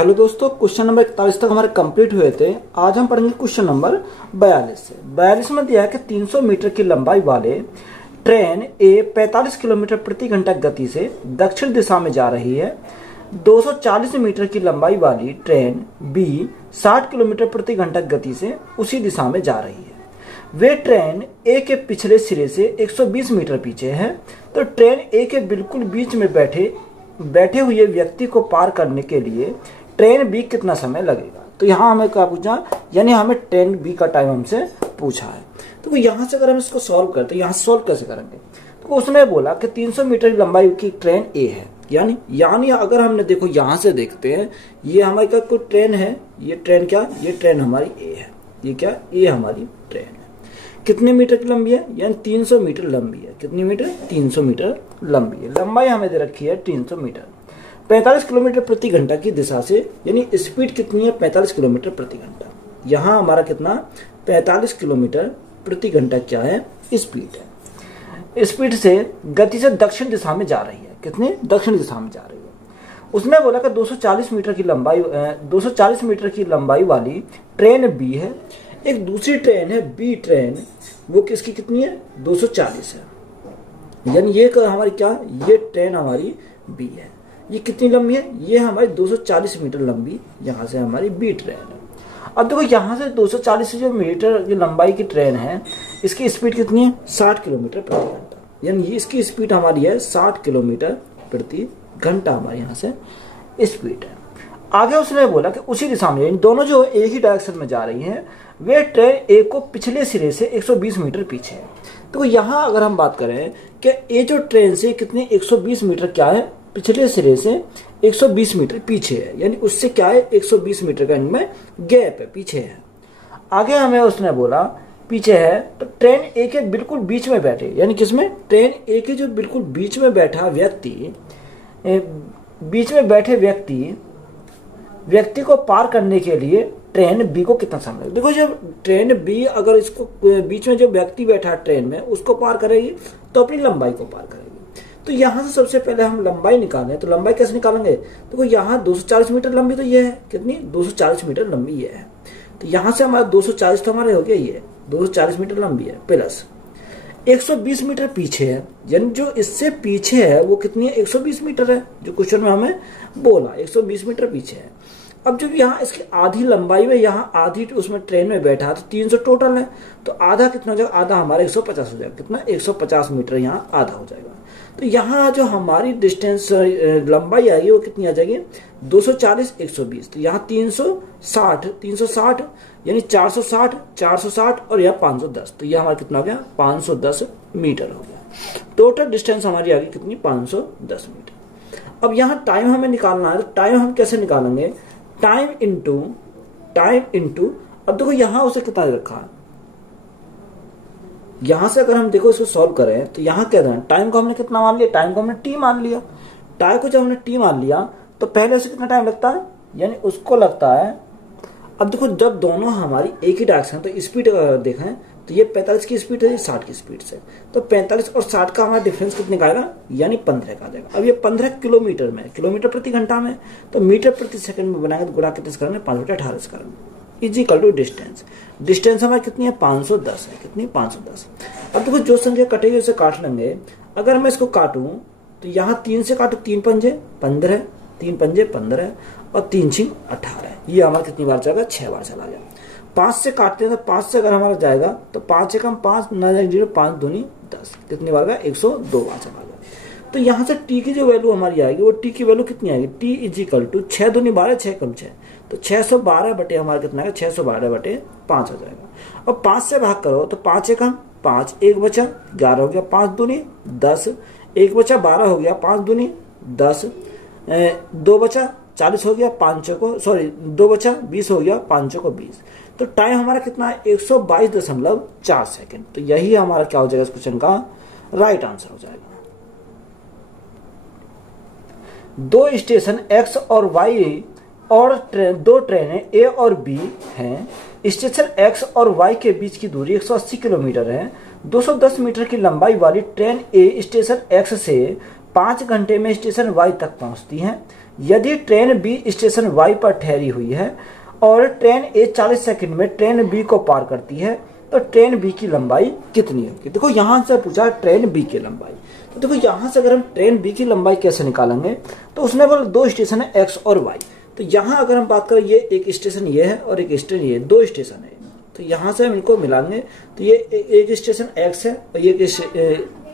Hello दोस्तों, question number 41 तक हमारे कंप्लीट हुए थे। आज हम पढ़ेंगे क्वेश्चन नंबर 42 से। 42 में दिया है कि 300 मीटर की लंबाई वाले ट्रेन ए 45 किलोमीटर प्रति घंटा गति से दक्षिण दिशा में जा रही है। 240 मीटर की लंबाई वाली ट्रेन बी 60 किलोमीटर प्रति घंटा गति से उसी दिशा में जा रही है। वे ट्रेन ए के पिछले सिरे से 120 मीटर पीछे है। तो ट्रेन ए के बिल्कुल बीच में बैठे हुए व्यक्ति को पार करने के लिए ट्रेन बी कितना समय लगेगा। तो यहाँ हमें क्या पूछा, यानी हमें ट्रेन बी का टाइम हमसे पूछा है। तो यहाँ से अगर हम इसको सॉल्व करते, यहाँ सॉल्व कैसे करेंगे, तो उसने बोला कि 300 मीटर लंबाई की ट्रेन ए है। यानी अगर हमने देखो यहाँ से देखते हैं, ये हमारी क्या कोई ट्रेन है, ये ट्रेन क्या, ये ट्रेन हमारी ए है, ये क्या, ए हमारी ट्रेन है। कितने मीटर की लंबी है, यानी 300 मीटर लंबी है। कितनी मीटर, 300 मीटर लंबी है। लंबाई हमें दे रखी है 300 मीटर। 45 किलोमीटर प्रति घंटा की दिशा से, यानी स्पीड कितनी है, 45 किलोमीटर प्रति घंटा। यहाँ हमारा कितना, 45 किलोमीटर प्रति घंटा क्या है, स्पीड है। स्पीड से गति से दक्षिण दिशा में जा रही है। कितनी, दक्षिण दिशा में जा रही है। उसने बोला कि 240 मीटर की लंबाई वाली ट्रेन बी है। एक दूसरी ट्रेन है बी ट्रेन, वो किसकी कितनी है, 240 है। यानी ये हमारी क्या, ये ट्रेन हमारी बी है। ये कितनी लंबी है, ये हमारी 240 मीटर लंबी, यहाँ से हमारी बी ट्रेन है। अब देखो यहाँ से 240 जो मीटर जो लंबाई की ट्रेन है, इसकी स्पीड कितनी है, 60 किलोमीटर प्रति घंटा। यानी इसकी स्पीड हमारी है 60 किलोमीटर प्रति घंटा, हमारे यहाँ से स्पीड है। आगे उसने बोला कि उसी दिशा में, दोनों जो एक ही डायरेक्शन में जा रही हैं, वे ट्रेन ए को पिछले सिरे से 120 मीटर पीछे है। तो यहाँ अगर हम बात करें कि ये जो ट्रेन से कितनी 120 मीटर क्या है, पिछले सिरे से 120 मीटर पीछे है। यानी उससे क्या है, 120 मीटर का इनमें गैप है, पीछे है। आगे हमें उसने बोला पीछे है, तो ट्रेन ए के बिल्कुल बीच में बैठे, यानी किसमें, ट्रेन ए के जो बिल्कुल बीच में बैठा व्यक्ति, बीच में बैठे व्यक्ति को पार करने के लिए ट्रेन बी को कितना समय लगेगा। देखो जब ट्रेन बी अगर इसको बीच में जो व्यक्ति बैठा ट्रेन में उसको पार करेगी तो अपनी लंबाई को पार करेगी। तो यहाँ से सबसे पहले हम लंबाई निकालें, तो लंबाई कैसे निकालेंगे, तो यहाँ 240 मीटर लंबी तो ये है, कितनी, 240 मीटर लंबी ये है। तो यहाँ से हमारा 240 तो हमारे हो गया, ये 240 मीटर लंबी है, प्लस 120 मीटर पीछे है। यानी जो इससे पीछे है वो कितनी है, 120 मीटर है, जो क्वेश्चन में हमें बोला 120 मीटर पीछे है। अब जब यहाँ इसकी आधी लंबाई में, यहाँ आधी उसमें ट्रेन में बैठा, तो 300 टोटल है, तो आधा कितना हो जाएगा, आधा हमारा 150 हो जाएगा। कितना, 150 मीटर यहाँ आधा हो जाएगा। तो यहाँ जो हमारी डिस्टेंस लंबाई आएगी वो कितनी आ जाएगी, 240 120। तो यहाँ 360 यानी 460 और यहाँ 510। तो यह हमारा कितना हो गया, 510 मीटर हो गया। टोटल डिस्टेंस हमारी आ गई कितनी, 510 मीटर। अब यहाँ टाइम हमें निकालना है। टाइम हम कैसे निकालेंगे, टाइम इंटू अब देखो यहाँ उसे कितना रखा है, यहां से अगर हम देखो इसको सॉल्व करें तो यहाँ क्या था, टाइम को हमने कितना मान लिया, टाइम को हमने टी मान लिया। टाइम को जब हमने टी मान लिया तो पहले उसे कितना टाइम लगता है, यानी उसको लगता है। अब देखो जब दोनों हमारी एक ही डायरेक्शन, तो स्पीड अगर देखें तो ये 45 की स्पीड है, 60 की स्पीड से, तो 45 और 60 का हमारा डिफरेंस कितने का आएगा, यानी 15 का आ जाएगा। अब ये 15 किलोमीटर में, किलोमीटर प्रति घंटा में, तो मीटर प्रति सेकंड में बनाएंगे तो गुणा कितने से करेंगे, 5/18 से करेंगे, इज इक्वल टू डिस्टेंस हमारी कितनी है, 510 है। कितनी, 510। अब देखो जो संख्या कटेगी उसे काट लेंगे। अगर मैं इसको काटूं तो यहाँ 3 से काटू, 3 पंजे 15, 3 पंजे 15 और 3 6 18। ये हमारा कितनी बार जाएगा, 6 बार चला गया। 5 से काटते हैं तो 5 से अगर हमारा जाएगा तो 5 से कम 5 ना जाए 0, 5 दूनी 10, कितनी बार का, 102 बार चला गया। तो यहाँ से टी की जो वैल्यू हमारी आएगी, वो टी की वैल्यू कितनी आएगी, टी इज इक्वल टू 6 दूनी 12, 6 कम 6, तो 612 बटे हमारा कितना है, 612 बटे 5 हो जाएगा। और 5 से भाग करो तो 5 एकम 5, 1 बचा 11 हो गया, 5 दूनी 10, 1 बचा 12 हो गया, 5 दूनी 10, 2 बचा 40 हो गया, 5 को सॉरी 2 बचा 20 हो गया, 5 को 20। तो टाइम हमारा कितना है, 122.4 सेकेंड। तो यही हमारा क्या हो जाएगा, इस क्वेश्चन का राइट आंसर हो जाएगा। दो स्टेशन एक्स और वाई और दो ट्रेनें ए और बी हैं। स्टेशन एक्स और वाई के बीच की दूरी 180 किलोमीटर है। 210 मीटर की लंबाई वाली ट्रेन ए स्टेशन एक्स से 5 घंटे में स्टेशन वाई तक पहुंचती है। यदि ट्रेन बी स्टेशन वाई पर ठहरी हुई है और ट्रेन ए 40 सेकंड में ट्रेन बी को पार करती है तो ट्रेन बी की लंबाई कितनी होगी। देखो यहां से पूछा ट्रेन बी की लंबाई, तो देखो यहां से अगर हम ट्रेन बी की लंबाई कैसे निकालेंगे, तो उसमें बोल दो स्टेशन है एक्स और वाई। तो यहां अगर हम बात करें, ये एक स्टेशन ये है और एक स्टेशन ये, दो स्टेशन है, तो यहां से हम इनको मिलाएंगे तो ये एक स्टेशन एक्स है और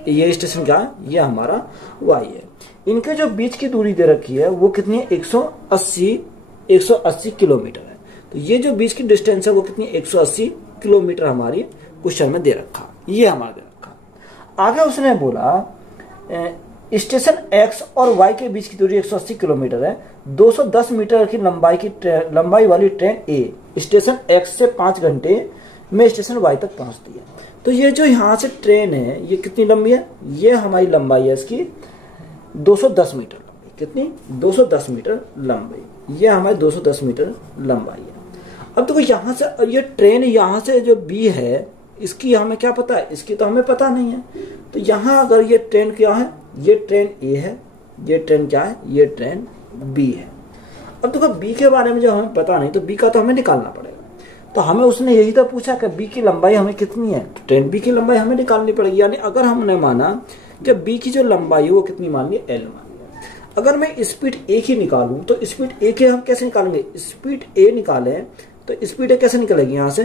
ये स्टेशन क्या है, ये हमारा वाई है। इनके जो बीच की दूरी दे रखी है वो कितनी है, 180 किलोमीटर है। तो ये जो बीच की डिस्टेंस है वो कितनी, 180 किलोमीटर हमारी क्वेश्चन में दे रखा, ये हमारा दे रखा। आगे उसने बोला स्टेशन एक्स और वाई के बीच की दूरी 180 किलोमीटर है, 210 मीटर की लंबाई वाली ट्रेन ए स्टेशन एक्स से 5 घंटे में स्टेशन वाई तक पहुंचती है। तो ये जो यहाँ से ट्रेन है ये कितनी लंबी है, ये हमारी लंबाई है इसकी 210 मीटर लंबी। कितनी, 210 मीटर लंबी, ये हमारी 210 मीटर लंबाई है। अब देखो यहाँ से ये ट्रेन यहाँ से जो बी है इसकी हमें क्या पता है, इसकी तो हमें पता नहीं है। तो यहाँ अगर ये ट्रेन क्या है, ये ट्रेन ए है, ये ट्रेन क्या है, ये ट्रेन बी है। अब देखो बी के बारे में जो हमें पता नहीं तो बी का तो हमें निकालना पड़ेगा। तो हमें उसने यही तो पूछा कि बी की लंबाई हमें कितनी है, तो ट्रेन बी की लंबाई हमें निकालनी पड़ेगी। यानी अगर हमने माना कि बी की जो लंबाई है वो कितनी मान ली, एल मान लिया। अगर मैं स्पीड ए की निकालूं तो स्पीड ए के हम कैसे निकालेंगे, स्पीड ए निकालें तो स्पीड ए कैसे निकलेगी यहाँ से,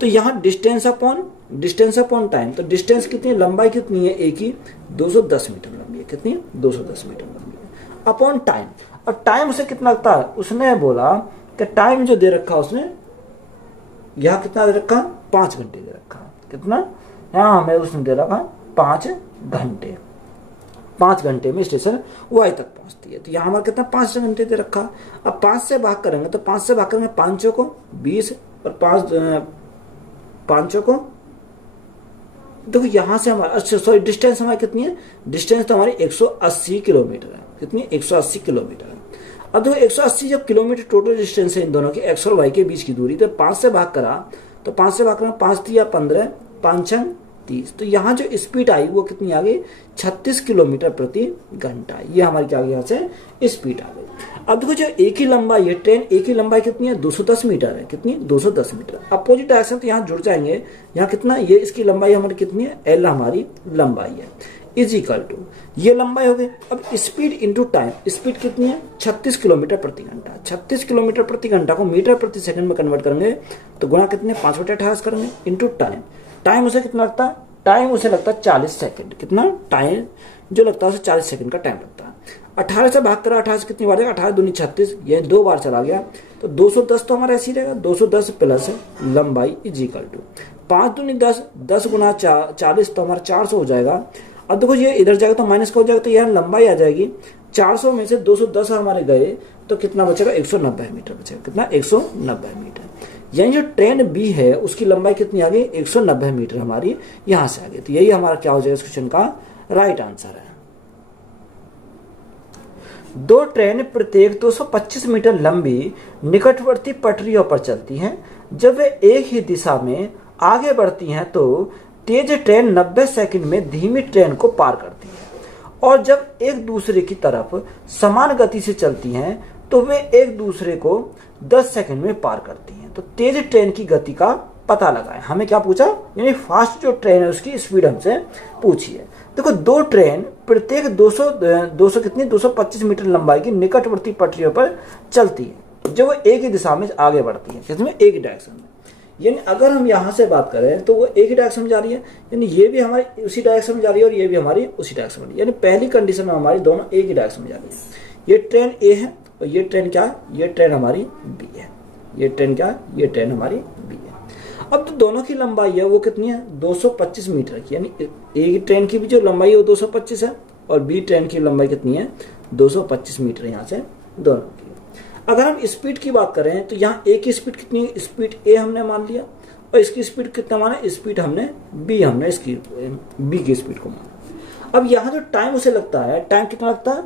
तो यहाँ डिस्टेंस अपॉन टाइम। तो डिस्टेंस कितनी है, लंबाई कितनी है ए की, 210 मीटर लंबी है। कितनी, 210 मीटर लंबी है अपॉन टाइम। और टाइम उसे कितना लगता है, उसने बोला कि टाइम जो दे रखा उसने यहाँ कितना दे रखा, 5 घंटे दे रखा। कितना, यहाँ हमें उसने दे रखा 5 घंटे। 5 घंटे में स्टेशन वाई तक पहुंचती है। तो यहाँ हमारा कितना, 5 घंटे दे रखा। अब 5 से भाग करेंगे तो 5 से भाग करेंगे, 5 को 20 और 5 को, देखो यहाँ से हमारा, अच्छा सॉरी डिस्टेंस हमारी कितनी है, डिस्टेंस तो हमारी 180 किलोमीटर है। कितनी, 180 किलोमीटर है। अब देखो 180 जब किलोमीटर टोटल डिस्टेंस है इन दोनों की, एक्स और वाई के बीच की दूरी, तो 5 से भाग करा तो 5 से भाग करा, 5 3 15, 5 6 30। तो यहाँ जो स्पीड आई वो कितनी आ गई, 36 किलोमीटर प्रति घंटा। ये हमारी क्या गई, यहाँ से स्पीड आ गई। अब देखो जो ए की लंबाई है, ट्रेन ए की लंबाई कितनी है, 210 मीटर है। कितनी, 210 मीटर। अपोजिट डायरेक्शन तो यहाँ जुड़ जाएंगे, यहाँ कितना, ये इसकी लंबाई हमारी कितनी है, एल हमारी लंबाई है, इज इक्वल टू ये लंबाई हो गई। अब स्पीड इंटू टाइम, स्पीड कितनी है, 36 किलोमीटर प्रति घंटा। 36 किलोमीटर प्रति घंटा को मीटर प्रति सेकंड में कन्वर्ट करेंगे तो गुणा कितने, 5/18 करेंगे, इंटू टाइम। टाइम उसे कितना लगता है, टाइम उसे लगता है 40 सेकंड। कितना टाइम जो लगता है उसे 40 सेकंड का टाइम लगता है। 18 से भाग करा, 18 से कितनी बार, 18 दूनी 36, ये 2 बार चला गया तो 210 तो हमारा ऐसे ही रहेगा। 210 प्लस लंबाई इज इक्वल टू 5 दूनी 10, 10 गुना 40 तो हमारा 400 हो जाएगा। अब देखो ये इधर जाएगा तो माइनस का हो जाएगा, तो यहाँ लंबाई आ जाएगी 400 में से 210 हमारे गए तो कितना बचेगा, 190 मीटर बचेगा। कितना, 190 मीटर। यानी जो ट्रेन बी है उसकी लंबाई कितनी आ गई, 190 मीटर हमारी यहां से आ गई। तो यही हमारा क्या हो जाएगा इस क्वेश्चन का राइट आंसर है। दो ट्रेन प्रत्येक 225 मीटर लंबी निकटवर्ती पटरियों पर चलती हैं। जब वे एक ही दिशा में आगे बढ़ती हैं तो तेज ट्रेन 90 सेकंड में धीमी ट्रेन को पार करती है, और जब एक दूसरे की तरफ समान गति से चलती हैं तो वे एक दूसरे को 10 सेकंड में पार करती हैं। तो तेज ट्रेन की गति का पता लगाएं। हमें क्या पूछा, यानी फास्ट जो ट्रेन है उसकी स्पीड हमसे पूछी है। देखो दो ट्रेन प्रत्येक 225 मीटर लंबाई की निकटवर्ती पटरियों पर चलती है जो वो एक ही दिशा में आगे बढ़ती है। किसमें, एक ही डायरेक्शन में। यानी अगर हम यहाँ से बात करें तो वो एक ही डायरेक्शन में जा रही है, यानी ये भी हमारी उसी डायरेक्शन में जा रही है और ये भी हमारी उसी डायरेक्शन में। यानी पहली कंडीशन में हमारी दोनों एक ही डायरेक्शन में जा रही है। ये ट्रेन ए है और ये ट्रेन क्या है, ये ट्रेन हमारी बी है। ये ट्रेन क्या है, ये ट्रेन हमारी बी है। अब तो दोनों की लंबाई है वो कितनी है, 225 मीटर की। यानी ए ट्रेन की भी जो लंबाई है वो 225 है और बी ट्रेन की लंबाई कितनी है, 225 मीटर यहाँ से दोनों की। अगर हम स्पीड की बात करें तो यहाँ ए की स्पीड कितनी है, स्पीड ए हमने मान लिया और इसकी स्पीड कितना माना, स्पीड हमने इसकी बी की स्पीड को माना। अब यहाँ जो टाइम उसे लगता है, टाइम कितना लगता है,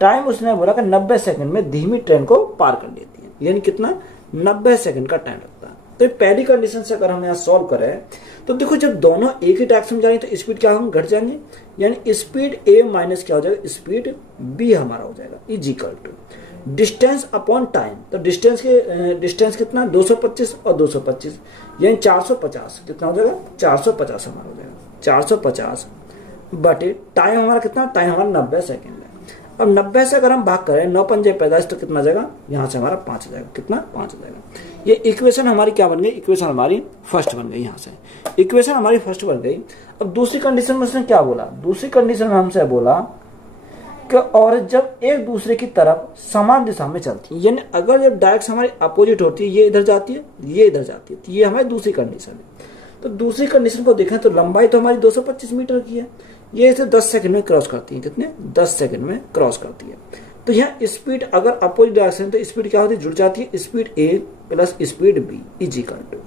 टाइम उसने बोला कि 90 सेकंड में धीमी ट्रेन को पार कर लेती है। यानी कितना, 90 सेकंड का टाइम लगता है। तो पहली कंडीशन से अगर हम यहाँ सॉल्व करें तो देखो जब दोनों एक ही डायरेक्शन में जा रही है तो स्पीड क्या हम घट जाएंगे, यानी स्पीड ए माइनस क्या हो जाएगा, स्पीड बी हमारा हो जाएगा, is equal to distance upon time, तो डिस्टेंस कितना 225 और 225 यानी 450, कितना हो जाएगा 450 हमारा हो जाएगा 450 बटे टाइम हमारा कितना, टाइम हमारा 90 सेकेंड है। अब 90 से अगर हम भाग करें 9 पंजे 45 तो कितना जाएगा, यहाँ से हमारा 5 जाएगा, कितना 5 जाएगा। ये इक्वेशन हमारी क्या बन गई, इक्वेशन हमारी फर्स्ट बन गई, यहाँ से इक्वेशन हमारी फर्स्ट बन गई। अब दूसरी कंडीशन में उसने क्या बोला, दूसरी कंडीशन में हमसे बोला कि और जब एक दूसरे की तरफ समान दिशा में चलती है, यानी अगर जब डायरेक्शन हमारी अपोजिट होती है, ये इधर जाती है ये इधर जाती है, तो ये हमारी दूसरी कंडीशन है। तो दूसरी कंडीशन को देखें तो लंबाई तो हमारी 225 मीटर की है, ये इसे 10 सेकंड में क्रॉस करती है, कितने 10 सेकंड में क्रॉस करती है। तो यहाँ स्पीड अगर अपोजिट डायरेक्शन तो स्पीड क्या होती है, जुड़ जाती है, speed A plus speed B is equal to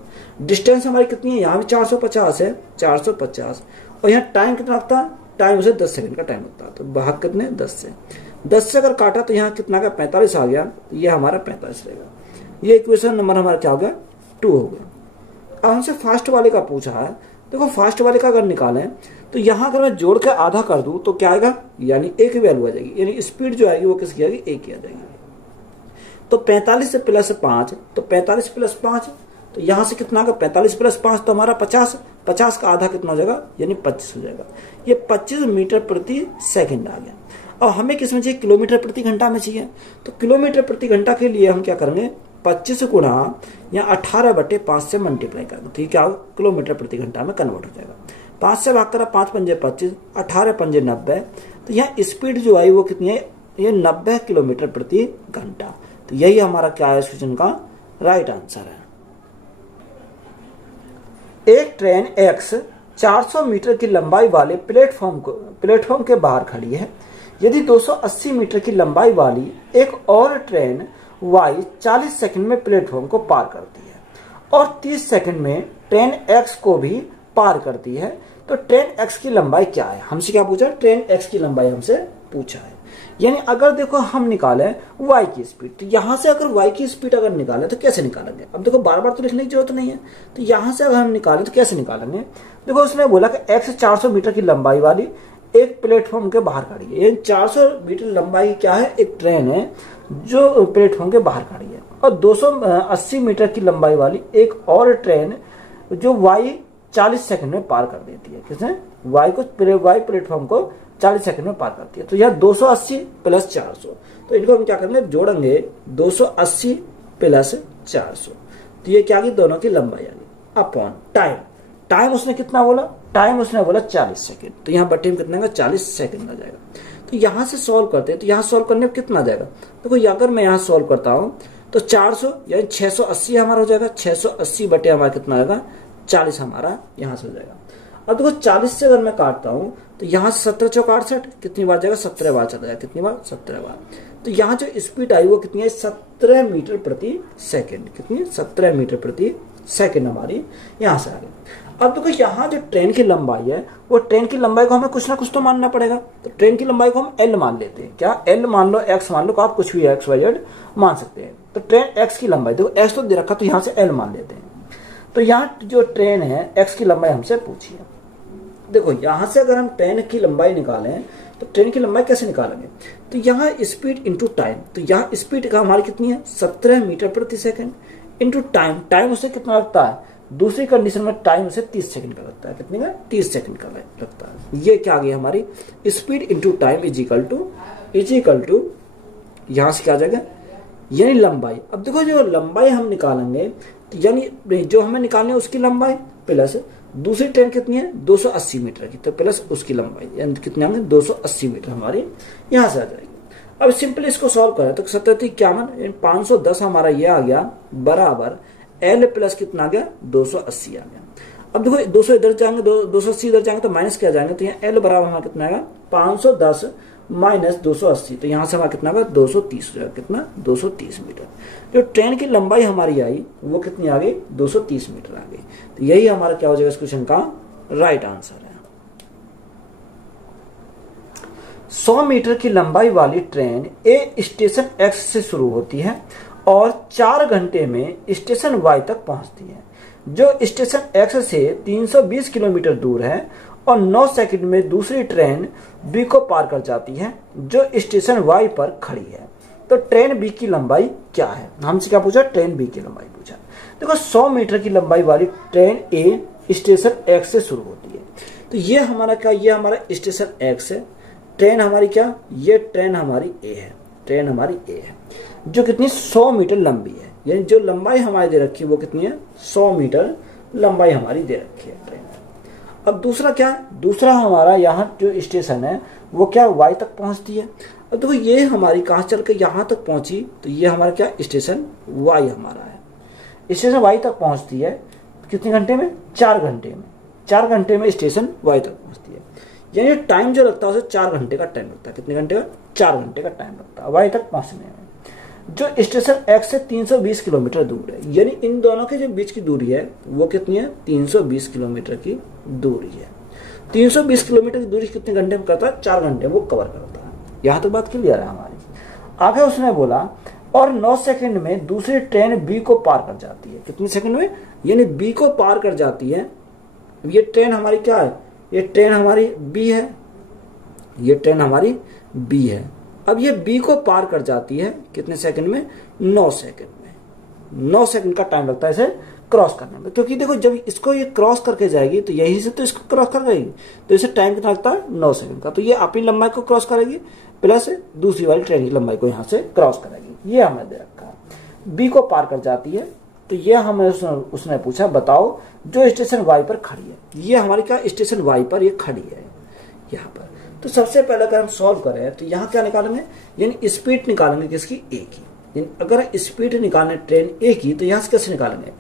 distance हमारी कितनी है, यहाँ भी 450 है 450 और यहाँ टाइम कितना लगता है, टाइम उसे 10 सेकंड का टाइम लगता है। तो भाग कितने 10 से अगर काटा तो यहाँ कितना का 45 आ गया, तो ये हमारा 45 रहेगा। ये इक्वेशन नंबर हमारा क्या हो गया 2 हो गया। अब हमसे फास्ट वाले का पूछा है, देखो फास्ट वाले का अगर निकालें तो यहाँ अगर मैं जोड़ के आधा कर दूं तो क्या आएगा, यानी एक वैल्यू आ जाएगी, यानी स्पीड जो आएगी वो किसकी आएगी, एक की आ जाएगी। तो 45 से प्लस 5 तो 45 प्लस 5 तो यहाँ से कितना आएगा 45 प्लस 5 तो हमारा 50 का आधा कितना हो जाएगा, यानी 25 हो जाएगा। ये 25 मीटर प्रति सेकंड आ गया। और हमें किसमें चाहिए, किलोमीटर प्रति घंटा में चाहिए। तो किलोमीटर प्रति घंटा के लिए हम क्या करेंगे, 25 गुणा या 18/5 से मल्टीप्लाई करेंगे, तो ये क्या होगा किलोमीटर प्रति घंटा में कन्वर्ट हो जाएगा। 5 से भाग करा 5 पंजे 25, 18 पंजे 90, तो यहाँ स्पीड जो आई वो कितनी है, ये 90 किलोमीटर प्रति घंटा। तो यही हमारा क्या है इस क्वेश्चन का राइट आंसर है। एक ट्रेन X 400 मीटर की लंबाई वाले प्लेटफॉर्म के बाहर खड़ी है। यदि 280 मीटर की लंबाई वाली एक और ट्रेन Y 40 सेकंड में प्लेटफॉर्म को पार करती है और 30 सेकंड में ट्रेन X को भी पार करती है, तो ट्रेन X की लंबाई क्या है। हमसे क्या पूछा, ट्रेन X की लंबाई हमसे पूछा है। यानी अगर देखो हम निकाले Y की स्पीड, तो यहां से अगर Y की स्पीड अगर निकाले तो कैसे निकालेंगे। अब देखो बार बार तो लिखने की जरूरत नहीं है, तो यहां से अगर हम निकालें तो कैसे निकालेंगे। देखो उसने बोला कि X 400 मीटर की लंबाई वाली एक प्लेटफॉर्म के बाहर खड़ी है, यानी 400 मीटर लंबाई क्या है, एक ट्रेन है जो प्लेटफॉर्म के बाहर खड़ी है, और 280 मीटर की लंबाई वाली एक और ट्रेन जो Y 40 सेकंड में पार कर देती है। किसने, Y प्लेटफॉर्म को 40 सेकंड में पार करती है। तो यह 280 प्लस 400, तो इनको हम क्या करेंगे, जोड़ेंगे 280 प्लस 400, तो ये क्या की दोनों की लंबाई आ गई अपॉन टाइम उसने कितना बोला, टाइम उसने बोला 40 सेकंड, तो यहाँ बट्टे में कितना आएगा 40 सेकंड आ जाएगा। तो यहाँ से सॉल्व करते हैं, तो यहाँ सॉल्व करने में कितना आ जाएगा, देखो अगर मैं यहाँ सॉल्व करता हूँ तो 400 यानी 680 हमारा हो जाएगा, 680 बटे हमारा कितना आएगा 40 हमारा यहाँ से हो जाएगा। अब देखो 40 से अगर मैं काटता हूँ तो यहाँ से 17 चौक 68 कितनी बार जाएगा, 17 बार चला जाएगा, कितनी बार 17 बार। तो यहाँ जो स्पीड आई वो कितनी है, 17 मीटर प्रति सेकंड, कितनी 17 मीटर प्रति सेकंड हमारी यहाँ से आ गई। अब देखो यहाँ जो ट्रेन की लंबाई है वो ट्रेन की लंबाई को हमें कुछ ना कुछ तो मानना पड़ेगा, तो ट्रेन की लंबाई को हम L मान लेते हैं। क्या L मान लो, X मान लो, आप कुछ भी X Y Z मान सकते हैं। तो ट्रेन X की लंबाई देखो X तो दे रखा, तो यहाँ से L मान लेते हैं। तो यहाँ जो ट्रेन है X की लंबाई हमसे पूछी है। देखो यहाँ से अगर हम ट्रेन की लंबाई निकालें तो ट्रेन की लंबाई कैसे निकालेंगे, तो यहाँ स्पीड इंटू टाइम, तो यहाँ स्पीड का हमारी कितनी है 17 मीटर प्रति सेकंड इंटू टाइम उसे कितना लगता है, दूसरी कंडीशन में टाइम उसे 30 सेकंड का लगता है, कितने का 30 सेकंड का लगता है। ये क्या आ गई हमारी speed into time is equal to यहाँ से क्या आ जाएगा, यानी लंबाई। अब देखो जो लंबाई हम निकालेंगे तो यानी जो हमें निकालनी है उसकी लंबाई प्लस दूसरी ट्रेन कितनी है 280 मीटर की, तो प्लस उसकी लंबाई यानी कितने होंगे 280 मीटर हमारी यहाँ से आ जाएगी। अब सिंपली इसको सॉल्व करें तो 17 510 हमारा ये आ गया बराबर L प्लस कितना आ गया 280 आ गया। अब देखो 200 इधर जाएंगे 280 इधर जाएंगे तो माइनस क्या जाएंगे, तो यहाँ L बराबर हमारा कितना आएगा 510 माइनस 280, तो यहाँ से हमारा कितना आएगा 230 हो जाएगा, कितना 230 मीटर। जो ट्रेन की लंबाई हमारी आई वो कितनी आ गई 230 मीटर आ गई। तो यही हमारा क्या हो जाएगा इस क्वेश्चन का राइट आंसर है। 100 मीटर की लंबाई वाली ट्रेन A स्टेशन X से शुरू होती है और 4 घंटे में स्टेशन Y तक पहुंचती है, जो स्टेशन X से 320 किलोमीटर दूर है, और 9 सेकंड में दूसरी ट्रेन B को पार कर जाती है जो स्टेशन Y पर खड़ी है। तो ट्रेन बी की लंबाई क्या है, हमसे क्या पूछा, ट्रेन बी की लंबाई पूछा। देखो 100 मीटर की लंबाई वाली ट्रेन ए स्टेशन एक्स से शुरू होती है। तो ये हमारा क्या, ये हमारा स्टेशन एक्स है, ट्रेन हमारी क्या, ये ट्रेन हमारी ए है, ट्रेन हमारी ए है, जो कितनी 100 मीटर लंबी है, यानी जो लंबाई हमारी दे रखी है वो कितनी है, 100 मीटर लंबाई हमारी दे रखी है ट्रेन। अब दूसरा क्या है, दूसरा हमारा यहाँ जो स्टेशन है वो क्या वाई तक पहुंचती है। अब देखो ये हमारी कहाँ चल के यहाँ तक पहुंची, तो ये हमारा क्या स्टेशन वाई हमारा है। स्टेशन वाई तक पहुंचती है कितने घंटे में, 4 घंटे में, 4 घंटे में स्टेशन वाई तक पहुंचती है। यानी टाइम जो लगता है उसे 4 घंटे का टाइम लगता है, कितने घंटे का, 4 घंटे का टाइम लगता है वाई तक पहुंचने में। जो स्टेशन एक्स से 320 किलोमीटर दूर है, यानी इन दोनों के जो बीच की दूरी है वो कितनी है, 320 किलोमीटर की दूरी है। 320 किलोमीटर की दूरी कितने घंटे में करता है, 4 घंटे वो कवर करता है। यहाँ तक बात क्लियर है हमारी। आगे उसने बोला और 9 सेकंड में दूसरी ट्रेन बी को पार कर जाती है, कितने सेकंड में, यानी बी को पार कर जाती है। ये ट्रेन हमारी क्या है, ये ट्रेन हमारी बी है, ये ट्रेन हमारी बी है। अब ये बी को पार कर जाती है कितने सेकंड में, 9 सेकंड में। 9 सेकंड का टाइम लगता है इसे क्रॉस करने में, क्योंकि देखो जब इसको ये क्रॉस करके जाएगी तो यही से तो इसको क्रॉस कर जाएगी, तो इसे टाइम कितना लगता है, 9 सेकंड का। तो ये अपनी लंबाई को क्रॉस करेगी प्लस दूसरी वाली ट्रेन की लंबाई को यहाँ से क्रॉस करेगी। ये हमने दे रखा है, बी को पार कर जाती है। तो ये हमें उसने पूछा बताओ जो स्टेशन वाई पर खड़ी है, ये हमारी क्या स्टेशन वाई पर ये खड़ी है यहाँ पर। तो सबसे पहले अगर हम सॉल्व करें तो यहाँ क्या निकालेंगे, यानी स्पीड निकालेंगे किसकी, ए की। यानी अगर स्पीड निकालने ट्रेन ए की तो यहाँ से कैसे निकालेंगे,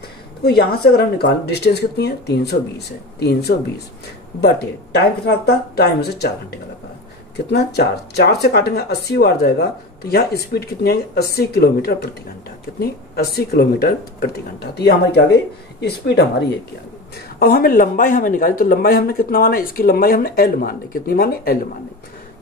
तो यहाँ से अगर हम निकालें डिस्टेंस कितनी है, 320 है, 320 बटे टाइम कितना लगता है, टाइम से 4 घंटे का लगा है, कितना 4 से काटेंगे 80 बार जाएगा, तो यहाँ स्पीड कितनी आएगी, 80 किलोमीटर प्रति घंटा, कितनी 80 किलोमीटर प्रति घंटा। तो ये हमारी क्या गई, स्पीड हमारी ये क्या गई। अब हमें लंबाई हमें निकाली, तो लंबाई हमने कितना माना, इसकी लंबाई हमने एल मान ली, कितनी मानी, एल मान ली।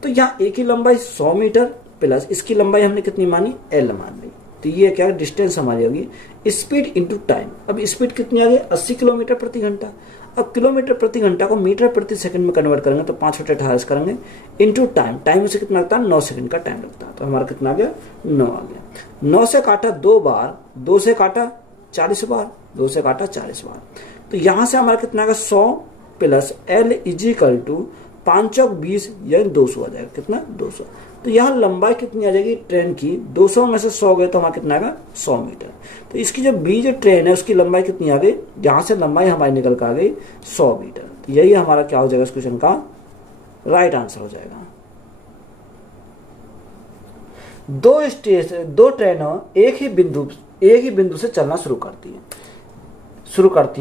तो यहाँ ए की लंबाई 100 मीटर प्लस इसकी लंबाई हमने कितनी मानी, एल मान ली। तो ये क्या डिस्टेंस हमारी होगी, स्पीड इंटू टाइम। अब स्पीड कितनी आ गई, 80 किलोमीटर प्रति घंटा। अब किलोमीटर प्रति घंटा को मीटर प्रति सेकंड में कन्वर्ट करेंगे तो 5 बटे 18 करेंगे इंटू टाइम, टाइम से कितना लगता है, 9 सेकंड का टाइम लगता है। तो हमारा कितना आ गया, 9 आ गया। 9 से काटा 2 बार, 2 से काटा 40 बार, 2 से काटा 40 बार। तो यहां से हमारा कितना आएगा, 100 प्लस एल इजिकल टू 5 चौक 20 यानी 200 आ जाएगा, कितना 200। तो यहाँ लंबाई कितनी आ जाएगी ट्रेन की, 200 में से 100 गए तो हमारा कितना आएगा, 100 मीटर। तो इसकी जो बी जो ट्रेन है उसकी लंबाई कितनी आ गई, यहाँ से लंबाई हमारी निकल कर आ गई 100 मीटर। तो यही हमारा क्या हो जाएगा इस क्वेश्चन का राइट आंसर हो जाएगा। दो ट्रेनों एक ही बिंदु से चलना शुरू करती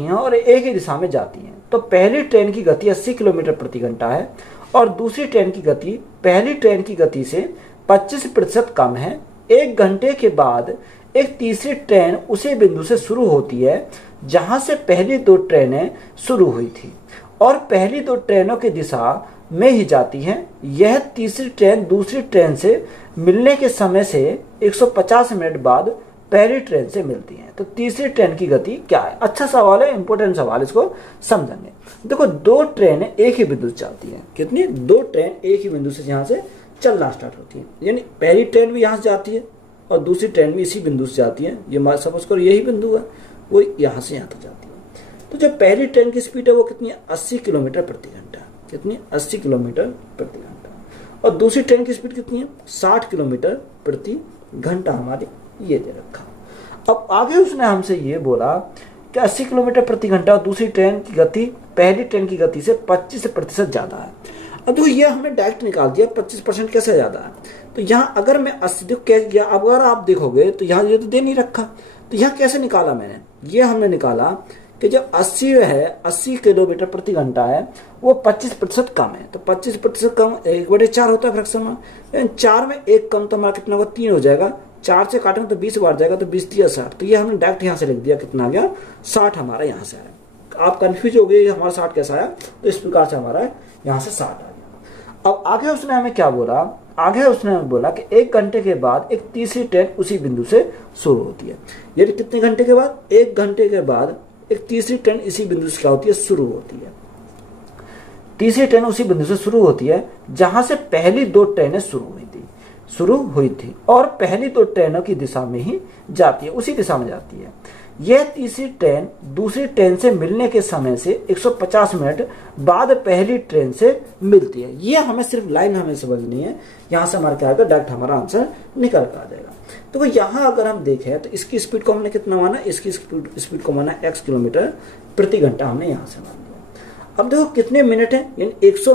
हैं और एक ही दिशा में जाती हैं। तो पहली ट्रेन की गति 80 किलोमीटर प्रति घंटा है और दूसरी ट्रेन की गति पहली ट्रेन की गति से 25% कम है। 1 घंटे के बाद एक तीसरी ट्रेन उसी बिंदु से शुरू होती है जहां से पहली 2 ट्रेनें शुरू हुई थी और पहली 2 ट्रेनों की दिशा में ही जाती हैं। यह तीसरी ट्रेन दूसरी ट्रेन से मिलने के समय से 150 मिनट बाद पहली ट्रेन से मिलती है। तो तीसरी ट्रेन की गति क्या है, अच्छा सवाल है, इंपॉर्टेंट सवाल, इसको समझेंगे। देखो 2 ट्रेनें एक ही बिंदु से चलती हैं, कितनी, 2 ट्रेन एक ही बिंदु से यहाँ से चलना स्टार्ट होती है, यानी पहली ट्रेन भी यहाँ से जाती है और दूसरी ट्रेन भी इसी बिंदु से जाती है। ये सपोज करो यही बिंदु है, वो यहाँ से यहाँ तक जाती है। तो जो पहली ट्रेन की स्पीड है वो कितनी है, 80 किलोमीटर प्रति घंटा, कितनी 80 किलोमीटर प्रति घंटा। और दूसरी ट्रेन की स्पीड कितनी है, 60 किलोमीटर प्रति घंटा हमारी ये दे रखा। अब आगे उसने हमसे ये बोला कि 80 किलोमीटर प्रति घंटा और दूसरी ट्रेन की गति पहली ट्रेन की गति से 25% ज्यादा है। अब देखो ये हमने डायरेक्ट निकाल दिया 25% कैसे ज्यादा है। तो यहाँ अगर मैं 80 अगर आप देखोगे तो यहाँ ये तो दे नहीं रखा, तो यहाँ कैसे निकाला मैंने, ये हमने निकाला कि जो 80 किलोमीटर प्रति घंटा है वो 25% कम है। तो 25% कम 1/4 होता है फ्रैक्शन में, 4 में 1 कम तो हमारा कितना होगा, 3 हो जाएगा। 4 से काटेंगे तो 20 बार जाएगा, तो 20 3 60। तो ये हमने डायरेक्ट यहाँ से लिख दिया, कितना आ गया 60 हमारा यहाँ से आया। आप कंफ्यूज हो गए हमारा 60 कैसा आया, तो इस प्रकार से हमारा यहाँ से 60 आ गया। अब आगे उसने हमें क्या बोला, आगे उसने बोला कि 1 घंटे के बाद एक तीसरी ट्रेन उसी बिंदु से शुरू होती है। यानी कितने घंटे के बाद, 1 घंटे के बाद एक तीसरी ट्रेन इसी बिंदु से क्या होती है, शुरू होती है। तीसरी ट्रेन उसी बिंदु से शुरू होती है जहां से पहली 2 ट्रेनें शुरू हुई थी। शुरू हुई थी और पहली दो ट्रेनों की दिशा में ही जाती है, उसी दिशा में जाती है। यह तीसरी ट्रेन दूसरी ट्रेन से मिलने के समय से 150 मिनट बाद पहली ट्रेन से मिलती है। ये हमें सिर्फ लाइन हमें समझनी है, यहाँ से हमारा क्या आएगा, डायरेक्ट हमारा आंसर निकल कर आ जाएगा। तो यहाँ अगर हम देखें तो इसकी स्पीड को हमने कितना माना, इसकी स्पीड को माना x किलोमीटर प्रति घंटा, हमने यहाँ से मान लिया। अब देखो कितने मिनट है, यानी 100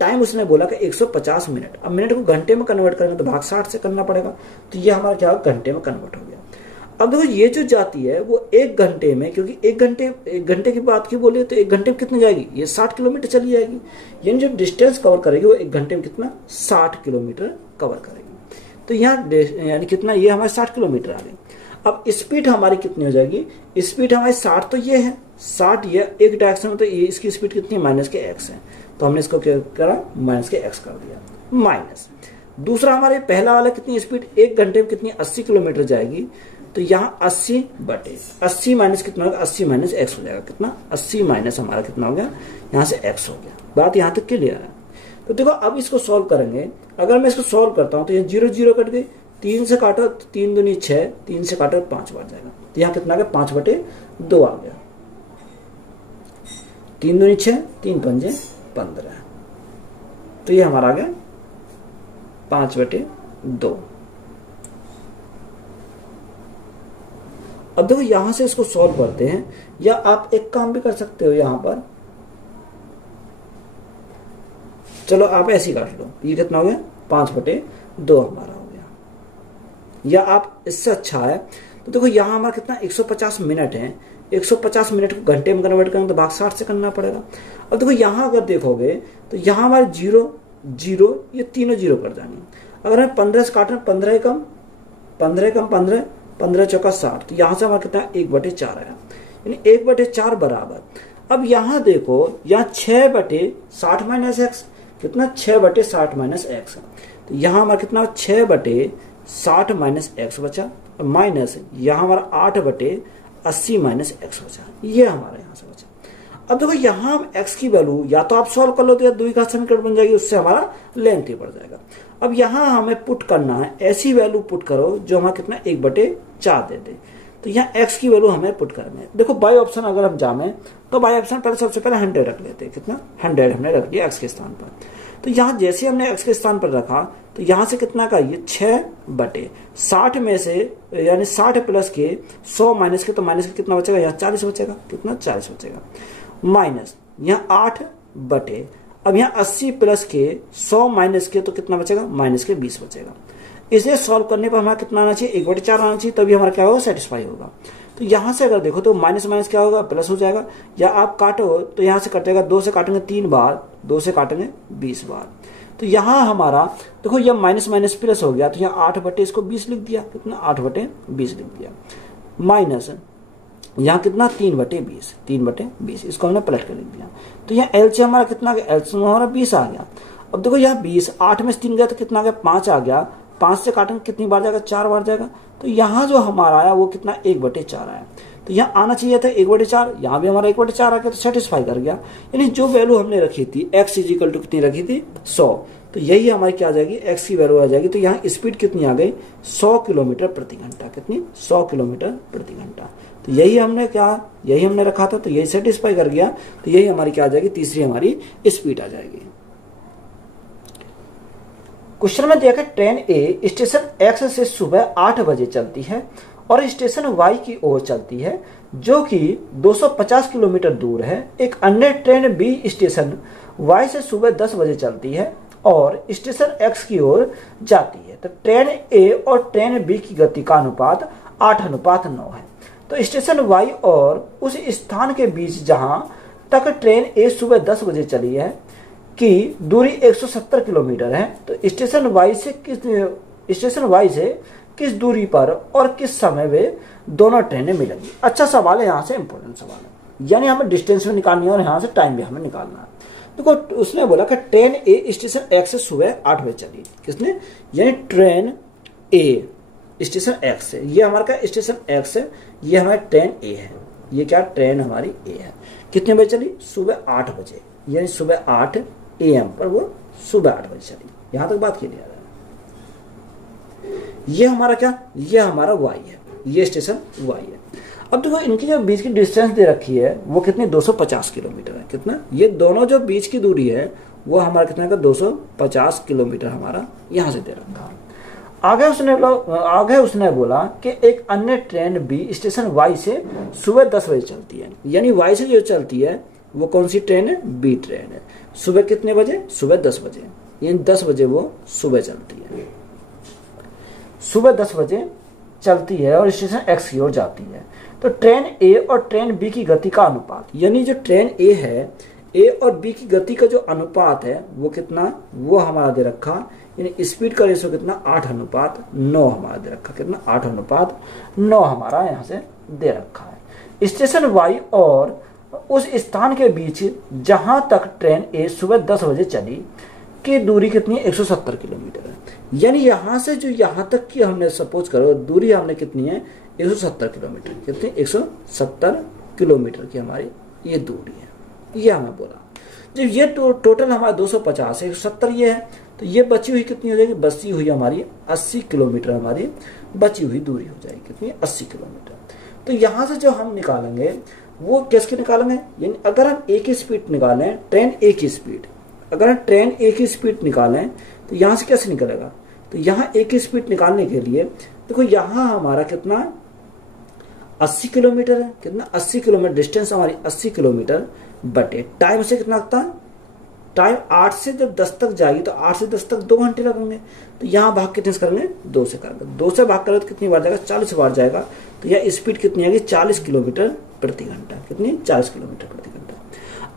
टाइम उसने बोला कि 150 मिनट। अब मिनट को घंटे में कन्वर्ट करेंगे तो भाग 60 से करना पड़ेगा, तो ये हमारा क्या होगा, घंटे में कन्वर्ट हो गया। अब देखो ये जो जाती है वो 1 घंटे में, क्योंकि 1 घंटे की बात क्यों बोली, तो 1 घंटे में कितनी जाएगी, ये 60 किलोमीटर चली जाएगी। यानी जो डिस्टेंस कवर करेगी वो 1 घंटे में कितना, 60 किलोमीटर कवर करेगी। तो यहाँ यानी कितना, ये हमारे 60 किलोमीटर आ गई। अब स्पीड हमारी कितनी हो जाएगी, स्पीड हमारी 60 तो ये है, 60 ये एक डायरेक्शन में, तो ये इसकी स्पीड कितनी, माइनस के x है, तो हमने इसको क्या करा, माइनस के x कर दिया, माइनस। दूसरा हमारे पहला वाला कितनी स्पीड, 1 घंटे में कितनी 80 किलोमीटर जाएगी, तो यहाँ 80/80 माइनस कितना होगा, 80 माइनस x हो जाएगा, कितना 80 माइनस हमारा कितना हो गया, यहाँ से x हो गया। बात यहाँ तक क्लियर है। तो देखो अब इसको सॉल्व करेंगे, अगर मैं इसको सॉल्व करता हूँ तो ये 0 0 कट गई, 3 से काटो तो 3 दूनी 6, 3 से काटो 5 बार जाएगा, तो यहाँ कितना आ गया, 5/2 आ गया। 3 दूनी 6, 3 पंजे 15, तो ये हमारा आ गया 5/2। अब देखो यहां से इसको सॉल्व करते हैं, या आप एक काम भी कर सकते हो यहां पर, चलो आप ऐसे ही काट लो, ये कितना हो गया, 5/2 हमारा हो गया। या आप इससे अच्छा है तो देखो यहां हमारा कितना 150 मिनट है, 150 मिनट को घंटे में कन्वर्ट करेंगे तो भाग 60 से करना पड़ेगा। अब देखो यहां अगर देखोगे तो यहां हमारे 0 0 ये तीनों 0 कर जाएंगे। अगर हम 15 से काटें, 15 कम 15 15 चौका 60, तो यहां से हमारा कितना 1/4 आया, यानी 1/4 बराबर। अब यहां देखो यहाँ 6/60 माइनस एक्स, कितना 6/60 माइनस एक्स, तो यहां हमारा कितना 6/60 माइनस एक्स बचा, माइनस यहां हमारा 8/80 माइनस एक्स बचा, ये हमारा यहां से बचा। अब देखो यहां हम x की वैल्यू या तो आप सॉल्व कर लो तो या 2 घात समीकरण बन जाएगी, उससे हमारा लेंथ ही बढ़ जाएगा। अब यहां हमें पुट करना है, ऐसी वैल्यू पुट करो जो हमारा कितना 1/4 दे दे, तो यहाँ x की वैल्यू हमें पुट करनी है। देखो बाय ऑप्शन अगर हम जाने तो बाय ऑप्शन पहले सबसे पहले 100 रख लेते हैं, कितना 100 हमने रख दिया x के स्थान पर। तो यहाँ जैसे हमने x के स्थान पर रखा तो यहाँ से कितना का, ये 6/60 में से, यानी 60 प्लस के 100 माइनस के, तो माइनस के कितना बचेगा, यहाँ 40 बचेगा, कितना 40 बचेगा, माइनस यहाँ 8/, अब यहाँ 80 प्लस के 100 माइनस के, तो कितना बचेगा, माइनस के 20 बचेगा। इसे सॉल्व करने पर हमारा कितना आना चाहिए, 1/4 आना चाहिए, तभी हमारा क्या होगा, सेटिस्फाई होगा। तो यहां से अगर देखो तो माइनस माइनस क्या होगा, प्लस हो जाएगा, या आप काटो तो यहां से कटेगा, 2 से काटेंगे 3 बार, 2 से काटेंगे 20 बार, तो यहां हमारा देखो यह माइनस माइनस प्लस हो गया, तो यहाँ 8/, इसको 20 लिख दिया, कितना 8/20 लिख दिया, माइनस यहाँ कितना 3/20, 3/20 इसको हमने पलट कर लिख दिया। तो यहाँ एलसीएम हमारा कितना, एलसीएम हमारा 20 आ गया। अब देखो यहाँ 20, 8 में से 3 गया तो कितना आ गया, 5 आ गया, 5 से काटेंगे कितनी बार जाएगा, 4 बार जाएगा, तो यहाँ जो हमारा आया वो कितना 1/4 आया। तो यहाँ आना चाहिए था 1/4, यहाँ भी हमारा 1/4 आ गया, तो सेटिस्फाई कर गया। यानी जो वैल्यू हमने रखी थी x इजिकल टू कितनी रखी थी, 100, तो यही हमारी क्या आ जाएगी, x की वैल्यू आ जाएगी। तो यहाँ स्पीड कितनी आ गई, 100 किलोमीटर प्रति घंटा, कितनी 100 किलोमीटर प्रति घंटा। तो यही हमने रखा था, तो यही सेटिस्फाई कर गया, तो यही हमारी क्या आ जाएगी, तीसरी हमारी स्पीड आ जाएगी। क्वेश्चन में दिया कि ट्रेन ए स्टेशन एक्स से सुबह 8 बजे चलती है और स्टेशन वाई की ओर चलती है, जो कि 250 किलोमीटर दूर है। एक अन्य ट्रेन बी स्टेशन वाई से सुबह 10 बजे चलती है और स्टेशन एक्स की ओर जाती है। तो ट्रेन ए और ट्रेन बी की गति का अनुपात 8:9 है। तो स्टेशन वाई और उस स्थान के बीच जहां तक ट्रेन ए सुबह 10 बजे चली है की दूरी 170 किलोमीटर है। तो स्टेशन वाई से किस दूरी पर और किस समय वे दोनों ट्रेनें मिलेंगी। अच्छा सवाल है, यहाँ से इंपॉर्टेंट सवाल है, यानी हमें डिस्टेंस भी निकालनी है और यहाँ से टाइम भी हमें निकालना है। देखो उसने बोला कि ट्रेन ए स्टेशन एक्स से सुबह 8 बजे चली, किसने, यानी ट्रेन ए स्टेशन एक्स से, ये हमारा स्टेशन एक्स है, ये हमारी ट्रेन ए है, ये क्या ट्रेन हमारी ए है, कितने बजे चली, सुबह 8 बजे, यानी सुबह 8 AM पर वो सुबह 8 बजे चली। यहां तक बात क्लियर है। ये हमारा क्या, ये हमारा वाई है, ये स्टेशन वाई है। अब देखो इनकी जो बीच की डिस्टेंस दे रखी है वो कितनी 250 किलोमीटर है। कितना, ये दोनों जो बीच की दूरी है वो हमारा कितना का 250 किलोमीटर हमारा यहाँ से दे रखा है। आगे उसने बोला कि एक अन्य ट्रेन भी स्टेशन वाई से सुबह 10 बजे चलती है। यानी वाई से जो चलती है वो कौन सी ट्रेन है, बी ट्रेन है। सुबह कितने बजे, सुबह 10 बजे, यानी 10 बजे वो सुबह चलती है, सुबह 10 बजे चलती है और स्टेशन एक्स की ओर जाती है। तो ट्रेन ए और ट्रेन बी की गति का अनुपात, यानी जो ट्रेन ए है, ए और बी की गति का जो अनुपात है वो कितना, वो हमारा दे रखा, यानी स्पीड का रेशो कितना 8:9 हमारा दे रखा। कितना, 8:9 हमारा यहाँ से दे रखा है। स्टेशन वाई और उस स्थान के बीच जहां तक ट्रेन ए सुबह 10 बजे चली की दूरी कितनी है, 170 किलोमीटर है। यानी यहां से जो यहां तक की हमने सपोज करो दूरी हमने कितनी है, 170 किलोमीटर। कितनी, 170 किलोमीटर की हमारी ये दूरी है। ये हमें बोला जब ये टोटल हमारा 250 है, 170 ये है, तो ये बची हुई कितनी हो जाएगी, बची हुई हमारी 80 किलोमीटर हमारी बची हुई दूरी हो जाएगी। कितनी, 80 किलोमीटर। तो यहां से जो हम निकालेंगे वो कैसे निकालेंगे, यानी अगर हम ए की स्पीड निकालें, ट्रेन ए की स्पीड, अगर हम ट्रेन ए की स्पीड निकालें तो यहां से कैसे निकलेगा, तो यहां ए की स्पीड निकालने के लिए देखो यहां हमारा कितना 80 किलोमीटर है। कितना, 80 किलोमीटर डिस्टेंस हमारी 80 किलोमीटर बटे टाइम से कितना लगता है, टाइम 8 से जब 10 तक जाएगी तो 8 से 10 तक 2 घंटे लगेंगे। तो यहाँ भाग कितने से करेंगे, 2 से करेंगे। 2 से भाग करें तो कितनी बार जाएगा, 40 बार जाएगा। तो यह स्पीड कितनी आएगी, 40 किलोमीटर प्रति घंटा। कितनी, 40 किलोमीटर प्रति घंटा।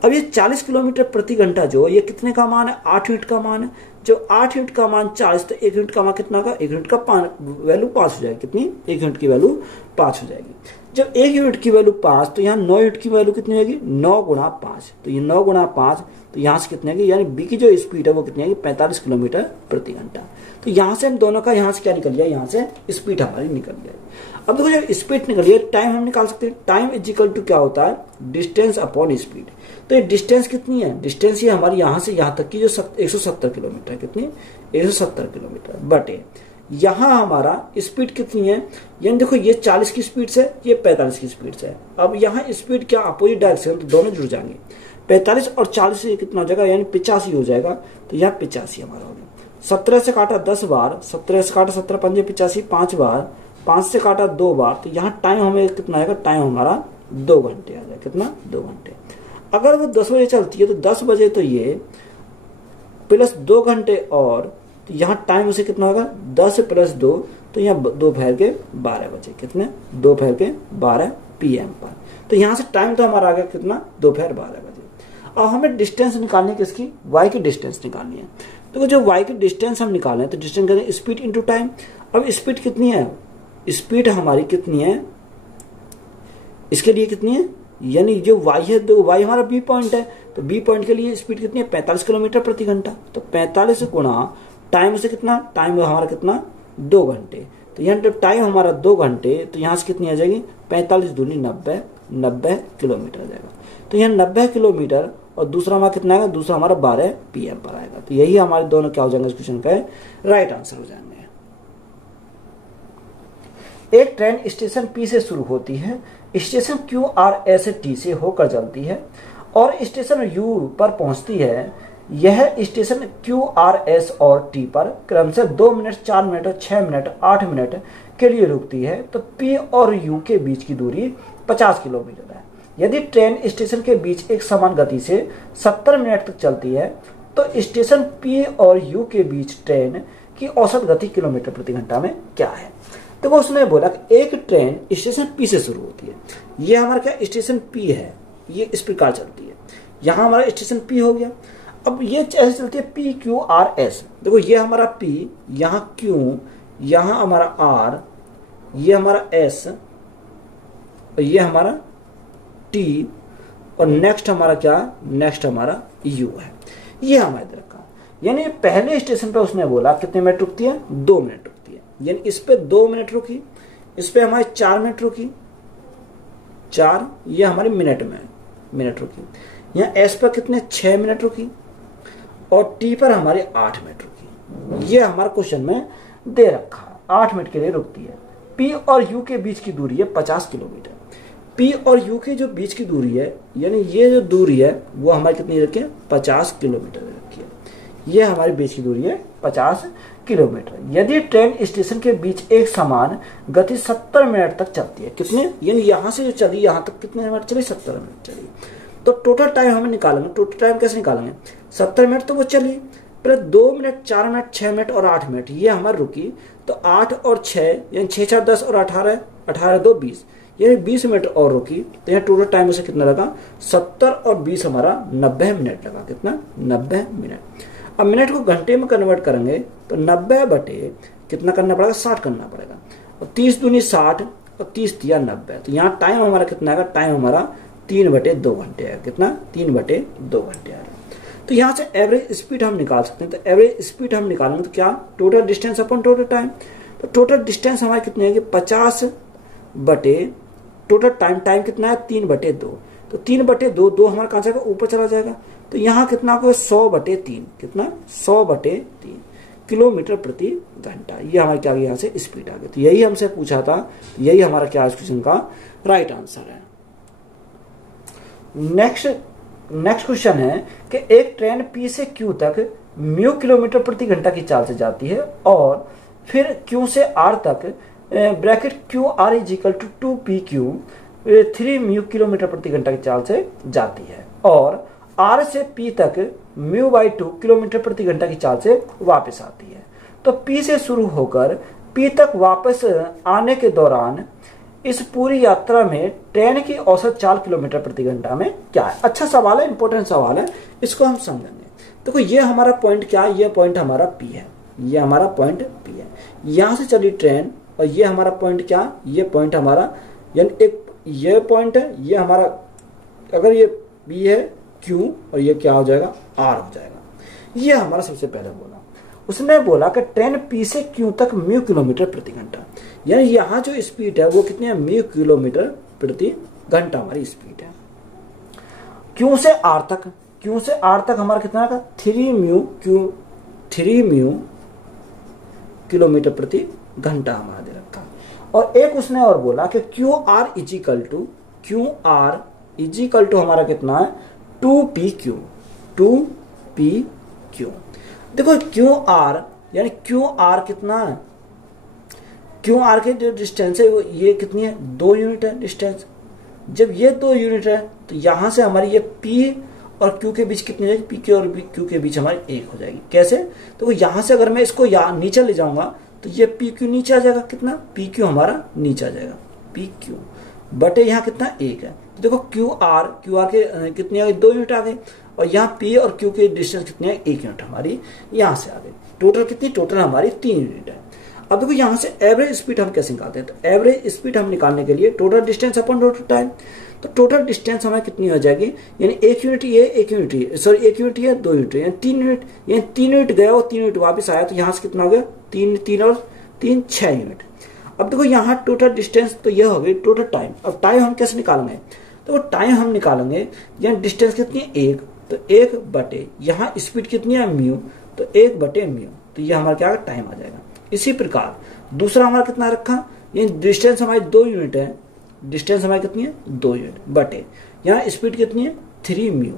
अब ये 40 किलोमीटर प्रति घंटा जो ये कितने का मान है, 8 यूनिट का मान है। जो 8 यूनिट का मान 40, तो 1 यूनिट का मान कितना का, 1 यूनिट का वैल्यू 5 हो जाएगी। कितनी, 1 यूनिट की वैल्यू 5 हो जाएगी। जब 1 यूनिट की वैल्यू 5, तो यहाँ 9 यूनिट की वैल्यू कितनी होगी, 9 गुणा 5। तो ये 9 गुणा 5, तो यहाँ से कितने की, यानी बी की जो स्पीड है वो कितनी आएगी, 45 किलोमीटर प्रति घंटा। तो यहाँ से हम दोनों का यहाँ से क्या निकल गया, यहाँ से स्पीड हमारी निकल गई। अब देखो जब स्पीड निकल गई, टाइम हम निकाल सकते हैं। टाइम इज इक्वल टू क्या होता है, डिस्टेंस अपॉन स्पीड। तो ये डिस्टेंस कितनी है, डिस्टेंस ये हमारी यहाँ से यहाँ तक की जो 170 किलोमीटर है। कितनी, 170 किलोमीटर बटे यहाँ हमारा स्पीड कितनी है, यानी देखो ये 40 की स्पीड से, ये 45 की स्पीड से। अब यहाँ स्पीड क्या अपोजिट डायरेक्शन, तो दोनों जुड़ जाएंगे। 45 और 40 से कितना हो जाएगा, यानी 85 हो जाएगा। तो यहाँ 85 हमारा हो गया। 17 से काटा 10 बार, 17 से काटा 17 पंजे 85, 5 बार, 5 से काटा 2 बार। तो यहाँ टाइम हमें कितना आएगा, टाइम हमारा 2 घंटे आ जाएगा। कितना, 2 घंटे। अगर वो 10 बजे चलती है तो 10 बजे तो ये प्लस 2 घंटे, और तो यहाँ टाइम उसे कितना होगा, 10 प्लस 2, तो यहाँ दोपहर के 12 बजे। कितने, दोपहर के 12 PM पर। तो यहाँ से टाइम तो हमारा आ गया कितना, दोपहर 12 बजे। अब हमें डिस्टेंस निकालनी है किसकी, वाई की डिस्टेंस निकालनी है। तो जो वाई की डिस्टेंस हम निकालें तो डिस्टेंस कहते हैं स्पीड इंटू टाइम। अब स्पीड कितनी है, स्पीड हमारी कितनी है, इसके लिए कितनी है, यानी जो वाई है, तो वाई हमारा बी पॉइंट है, तो बी पॉइंट के लिए स्पीड कितनी है, 45 किलोमीटर प्रति घंटा। तो 45 गुणा टाइम से कितना, टाइम हमारा कितना, 2 घंटे। तो यहाँ जब टाइम हमारा 2 घंटे, तो यहाँ से कितनी आ जाएगी, 45 दूनी 90 किलोमीटर आ जाएगा। तो यहाँ 90 किलोमीटर, और दूसरा हमारा कितना आएगा, दूसरा हमारा 12 PM पर आएगा। तो यही हमारे दोनों क्या हो जाएंगे, इस क्वेश्चन का राइट आंसर हो जाएंगे। एक ट्रेन स्टेशन P से शुरू होती है, स्टेशन QRS T से होकर चलती है और स्टेशन U पर पहुंचती है। यह स्टेशन QRS और T पर क्रमशः 2 मिनट, 4 मिनट, 6 मिनट, 8 मिनट के लिए रुकती है। तो P और U के बीच की दूरी 50 किलोमीटर है। यदि ट्रेन स्टेशन के बीच एक समान गति से 70 मिनट तक चलती है तो स्टेशन P और U के बीच ट्रेन की औसत गति किलोमीटर प्रति घंटा में क्या है। तो उसने बोला कि एक ट्रेन स्टेशन P से शुरू होती है। ये हमारा क्या स्टेशन P है, ये इस प्रकार चलती है। यहाँ हमारा स्टेशन P हो गया। अब ये ऐसे चलती है PQRS। देखो ये हमारा P, यहाँ Q, यहाँ हमारा R, ये हमारा S, और ये हमारा T, और नेक्स्ट हमारा क्या, नेक्स्ट हमारा U है। ये हमारे इधर का, यानी पहले स्टेशन पे उसने बोला कितने मिनट रुकती है, 2 मिनट रुकती है। यानी इस पे 2 मिनट रुकी, इस पे हमारी 4 मिनट रुकी, 4, ये हमारे मिनट में मिनट रुकी। यहाँ S पर कितने 6 मिनट रुकी, और T पर हमारे 8 मिनट रुकी। ये हमारा क्वेश्चन में दे रखा है। 8 मिनट के लिए रुकती है। P और U के बीच की दूरी है 50 किलोमीटर। P और U के जो बीच की दूरी है, यानी ये जो दूरी है वो हमारी कितनी रखी है, 50 किलोमीटर रखी है। ये हमारी बीच की दूरी है 50 किलोमीटर। यदि ट्रेन स्टेशन के बीच एक समान गति 70 मिनट तक चलती है, कितने, यानी यहाँ से जो चली यहाँ तक कितने मिनट चली, 70 मिनट चली, तो टोटल टाइम हमें निकालेंगे। टोटल टाइम कैसे निकालेंगे, 70 मिनट तो वो चली, फिर 2 मिनट, 4 मिनट, 6 मिनट और 8 मिनट ये हमारी रुकी, तो 8 और 6 यानी 6 4 10 और 18, 18 2 20, यानी 20 मिनट और रुकी, तो यहाँ टोटल टाइम उसे कितना लगा, 70 और 20 हमारा 90 मिनट लगा। कितना, 90 मिनट। अब मिनट को घंटे में कन्वर्ट करेंगे तो 90 बटे कितना करना पड़ेगा, 60 करना पड़ेगा, और 30 दूनी 60 और 30 दिया 90, तो यहाँ टाइम हमारा कितना आएगा, टाइम हमारा 3/2 घंटे है। कितना, 3/2 घंटे आएगा। तो यहाँ से एवरेज स्पीड हम निकाल सकते हैं। तो एवरेज स्पीड हम निकालेंगे तो क्या, total distance upon total time. तो टोटल डिस्टेंस हमारे कितने है, 50 बटे टोटल टाइम, टाइम कितना है 3/2, तो 3/2, 2 हमारा कहाँ जाएगा, ऊपर चला जाएगा, तो यहाँ कितना होगा 100/3, कितना 100/3 किलोमीटर प्रति घंटा। ये हमारे क्या, यहाँ से स्पीड आ गई। तो यही हमसे पूछा था, यही हमारा क्या क्वेश्चन का राइट आंसर है। नेक्स्ट क्वेश्चन है कि एक ट्रेन P से Q तक म्यू किलोमीटर प्रति घंटा की चाल से जाती है और फिर Q से R तक bracket QR is equal to 2PQ 3 म्यू किलोमीटर प्रति घंटा की चाल से जाती है, और R से P तक μ/2 किलोमीटर प्रति घंटा की चाल से वापस आती है। तो P से शुरू होकर P तक वापस आने के दौरान इस पूरी यात्रा में ट्रेन की औसत चाल किलोमीटर प्रति घंटा में क्या है। अच्छा सवाल है, इंपॉर्टेंट सवाल है, इसको हम समझेंगे। देखो ये हमारा पॉइंट क्या है, ये पॉइंट हमारा P है, ये हमारा पॉइंट P है, यहां से चली ट्रेन, और ये हमारा पॉइंट क्या, ये पॉइंट हमारा, यानी एक ये पॉइंट है, ये हमारा, अगर ये P है Q और ये क्या हो जाएगा, R हो जाएगा। ये हमारा सबसे पहले बोला, उसने बोला कि ट्रेन P से Q तक म्यू किलोमीटर प्रति घंटा, यानी यहाँ जो स्पीड है वो कितनी है, म्यू किलोमीटर प्रति घंटा हमारी स्पीड है। Q से R तक, Q से R तक हमारा कितना है, 3 म्यू किलोमीटर प्रति घंटा हमारा दे रखा। और एक उसने और बोला कि QR इजिकल टू हमारा कितना है, 2PQ। देखो QR यानी QR कितना है, QR के जो डिस्टेंस है वो ये कितनी है, 2 यूनिट है डिस्टेंस। जब ये 2 यूनिट है तो यहां से हमारी ये P और Q के बीच कितनी हो जाएगी, PQ और Q के बीच हमारी 1 हो जाएगी। कैसे, तो यहां से अगर मैं इसको नीचे ले जाऊंगा तो ये PQ नीचे आ जाएगा, कितना PQ हमारा नीचे आ जाएगा, PQ बटे यहाँ कितना 1 है। तो देखो QR के कितनी आ गई, 2 यूनिट आ गई, और यहाँ P और Q के डिस्टेंस कितनी है, 1 यूनिट हमारी यहाँ से आ गई। टोटल कितनी, टोटल हमारी 3 यूनिट है। अब देखो यहाँ से एवरेज स्पीड हम कैसे निकालते हैं, तो एवरेज स्पीड हम निकालने के लिए total distance upon total time. तो टोटल डिस्टेंस हमारी कितनी हो जाएगी, यानी 1 यूनिट ये, 1 यूनिट ये, सॉरी 1 यूनिट ये, 2 यूनिट यानी 3 यूनिट, यानी 3 यूनिट गया और 3 यूनिट वापस आया, तो यहाँ से कितना हो गया, 3 और 3 6 यूनिट। अब देखो यहाँ टोटल डिस्टेंस तो यह हो गई टोटल टाइम। अब टाइम हम कैसे निकालेंगे, तो टाइम हम निकालेंगे, यहाँ डिस्टेंस कितनी है 1, तो 1 बटे यहाँ स्पीड कितनी है म्यू, तो 1 बटे म्यू, तो ये हमारा क्या टाइम आ जाएगा। इसी प्रकार दूसरा हमारा कितना रखा, ये डिस्टेंस हमारी 2 यूनिट है, डिस्टेंस हमारी कितनी है 2 यूनिट बटे यहाँ स्पीड कितनी है 3 म्यू।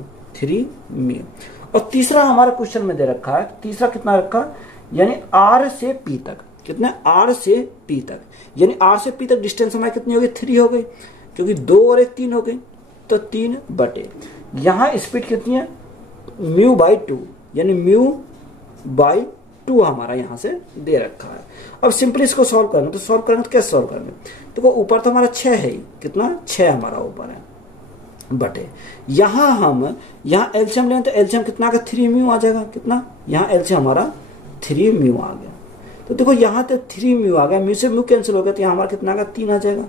और तीसरा हमारा क्वेश्चन में दे रखा है, तीसरा कितना रखा, यानी R से P तक, कितना R से P तक, यानी R से P तक डिस्टेंस हमारी कितनी हो गई, 3 हो गई, क्योंकि 2 और 1 3 हो गई, तो 3 बटे यहाँ स्पीड कितनी है μ/2, यानी μ/2 हमारा यहाँ से दे रखा है। अब सिंपली इसको सॉल्व करना, तो सॉल्व करेंगे तो कैसे सॉल्व करेंगे, देखो ऊपर तो हमारा 6 है ही, कितना 6 हमारा ऊपर है, बटे यहाँ हम यहाँ एलसीएम लें तो एलसीएम कितना आ गया, 3 म्यू आ जाएगा, कितना यहाँ एलसीएम हमारा 3 म्यू आ गया। तो देखो यहाँ तो 3 म्यू आ गया, म्यू से म्यू कैंसिल हो गया, तो यहाँ हमारा कितना आ गया 3 आ जाएगा।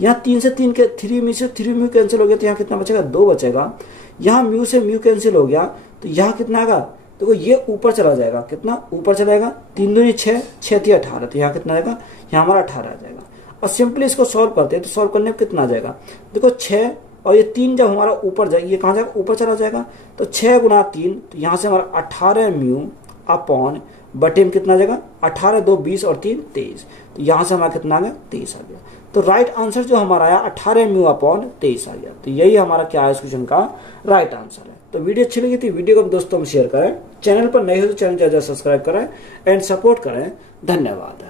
यहाँ 3 से 3 के 3 म्यू से 3 म्यू कैंसिल हो गया, तो यहाँ कितना बचेगा 2 बचेगा। यहाँ म्यू से म्यू कैंसिल हो गया, तो यहाँ कितना आएगा, देखो ये ऊपर चला जाएगा, कितना ऊपर चलाएगा, 3 दूनी 6, 6 3 18, तो यहाँ कितना आएगा, यहाँ हमारा 18 आ जाएगा। और सिंपली इसको सॉल्व करते हैं तो सॉल्व करने में कितना आ जाएगा, देखो 6 और ये 3 जब हमारा ऊपर जाएगा, ये कहाँ जाएगा ऊपर चला जाएगा, तो 6 गुना 3, तो यहाँ से हमारा 18 म्यू अपॉन बटे में कितना आ जाएगा 18 2 20 और 3 23। तो यहां से हमारा कितना आ गया 23 आ गया। तो राइट आंसर जो हमारा आया 18 म्यू अपॉन 23 आ गया। तो यही हमारा क्या है इस क्वेश्चन का राइट आंसर है। तो वीडियो अच्छी लगी थी वीडियो को दोस्तों में शेयर करें, चैनल पर नए हो तो चैनल ज्यादा सब्सक्राइब करें एंड सपोर्ट करें। धन्यवाद।